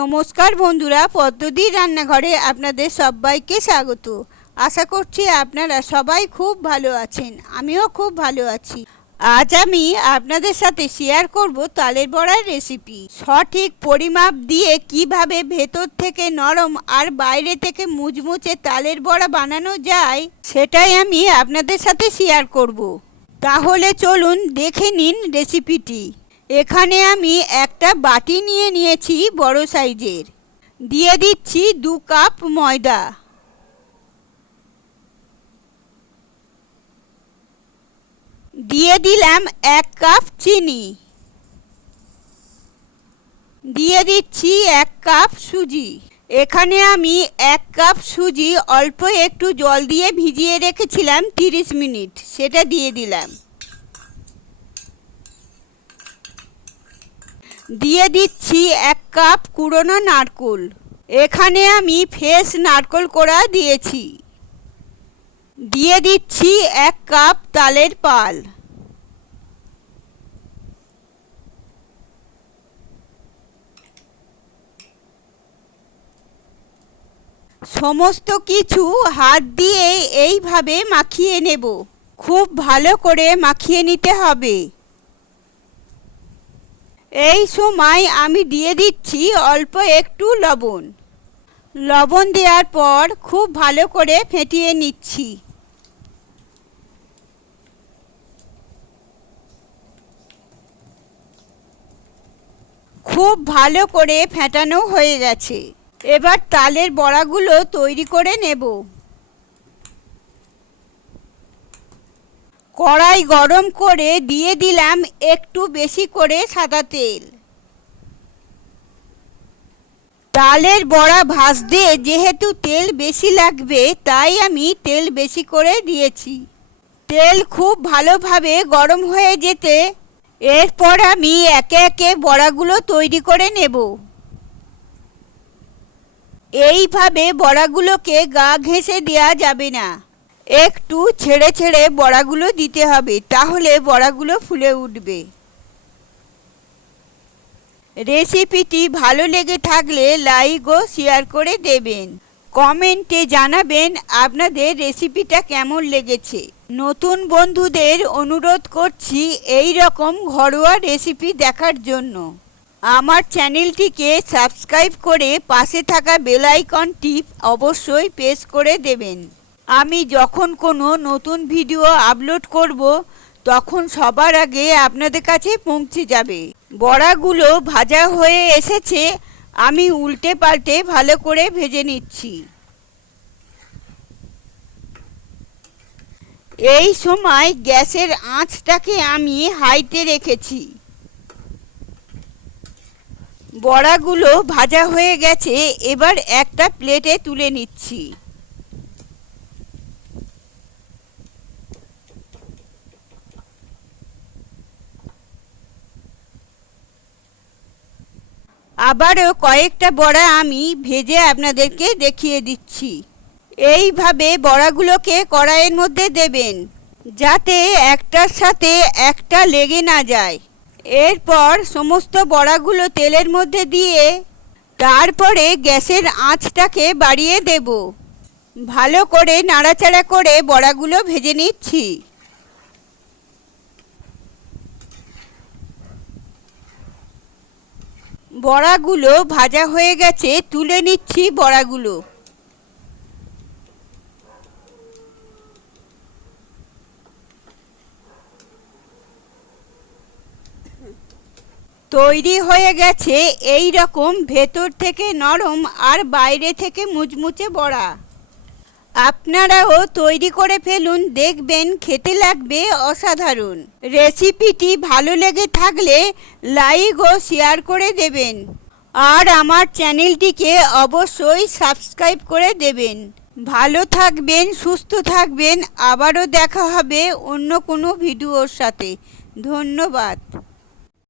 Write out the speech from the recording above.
নমস্কার বন্ধুরা, পদ্মদির রান্নাঘরে আপনাদের সবাইকে স্বাগত। আশা করছি আপনারা সবাই খুব ভালো আছেন। আমিও খুব ভালো আছি। আজ আমি আপনাদের সাথে শেয়ার করব তালের বড়ার রেসিপি। সঠিক পরিমাপ দিয়ে কিভাবে ভেতর থেকে নরম আর বাইরে থেকে মুচমুচে তালের বড়া বানানো যায় সেটাই আমি আপনাদের সাথে শেয়ার করব। তাহলে চলুন দেখে নিন রেসিপিটি। এখানে আমি একটা বাটি নিয়ে নিয়েছি বড় সাইজের। দিয়ে দিচ্ছি 2 কাপ ময়দা। দিয়ে দিলাম 1 কাপ চিনি। দিয়ে দিচ্ছি 1 কাপ সুজি। এখানে আমি 1 কাপ সুজি অল্প একটু জল দিয়ে ভিজিয়ে রেখেছিলাম 30 মিনিট, সেটা দিয়ে দিলাম। দিয়ে দিচ্ছি 1 কাপ কুড়োনো নারকেল। এখানে আমি ফ্রেশ নারকেল কোড়া দিয়েছি। দিয়ে দিচ্ছি 1 কাপ তালের পাল। সমস্ত কিছু হাত দিয়ে এইভাবে মাখিয়ে নেব। খুব ভালো করে মাখিয়ে নিতে হবে। এই সময় আমি দিয়ে দিচ্ছি অল্প একটু লবণ। লবণ দেওয়ার পর খুব ভালো করে ফেটিয়ে নিচ্ছি। খুব ভালো করে ফেটানো হয়ে গেছে। এবার তালের বড়াগুলো তৈরি করে নেব। কড়াই গরম করে দিয়ে দিলাম একটু বেশি করে সাদা তেল। তালের বড়া ভাজতে যেহেতু তেল বেশি লাগবে তাই আমি তেল বেশি করে দিয়েছি। তেল খুব ভালোভাবে গরম হয়ে যেতে এরপর আমি একে একে বড়াগুলো তৈরি করে নেব। এইভাবে বড়াগুলোকে গা ঘেঁষে দেওয়া যাবে না, একটু ছেড়ে ছেড়ে বড়াগুলো দিতে হবে, তাহলে বড়াগুলো ফুলে উঠবে। রেসিপিটি ভালো লেগে থাকলে লাইক ও শেয়ার করে দেবেন। কমেন্টে জানাবেন আপনাদের রেসিপিটা কেমন লেগেছে। নতুন বন্ধুদের অনুরোধ করছি এই রকম ঘরোয়া রেসিপি দেখার জন্য আমার চ্যানেলটিকে সাবস্ক্রাইব করে পাশে থাকা বেল আইকনটি অবশ্যই প্রেস করে দেবেন। আমি যখন কোনো নতুন ভিডিও আপলোড করব তখন সবার আগে আপনাদের কাছে পৌঁছে যাবে। বড়াগুলো ভাজা হয়ে এসেছে, আমি উল্টে পাল্টে ভালো করে ভেজে নিচ্ছি। এই সময় গ্যাসের আঁচটাকে আমি হাইতে রেখেছি। বড়াগুলো ভাজা হয়ে গেছে, এবার একটা প্লেটে তুলে নিচ্ছি। আবারও কয়েকটা বড়া আমি ভেজে আপনাদেরকে দেখিয়ে দিচ্ছি। এইভাবে বড়াগুলোকে কড়াইয়ের মধ্যে দেবেন যাতে একটার সাথে একটা লেগে না যায়। এরপর সমস্ত বড়াগুলো তেলের মধ্যে দিয়ে তারপরে গ্যাসের আঁচটাকে বাড়িয়ে দেব। ভালো করে নাড়াচাড়া করে বড়াগুলো ভেজে নিচ্ছি। বড়াগুলো ভাজা হয়ে গেছে, তুলে নিচ্ছি বড়াগুলো। তৈরি হয়ে গেছে এই রকম ভেতর থেকে নরম আর বাইরে থেকে মুচমুচে বড়া। আপনারাও তৈরি করে ফেলুন, দেখবেন খেতে লাগবে অসাধারণ। রেসিপিটি ভালো লেগে থাকলে লাইক ও শেয়ার করে দেবেন আর আমার চ্যানেলটিকে অবশ্যই সাবস্ক্রাইব করে দেবেন। ভালো থাকবেন, সুস্থ থাকবেন। আবারও দেখা হবে অন্য কোনো ভিডিওর সাথে। ধন্যবাদ।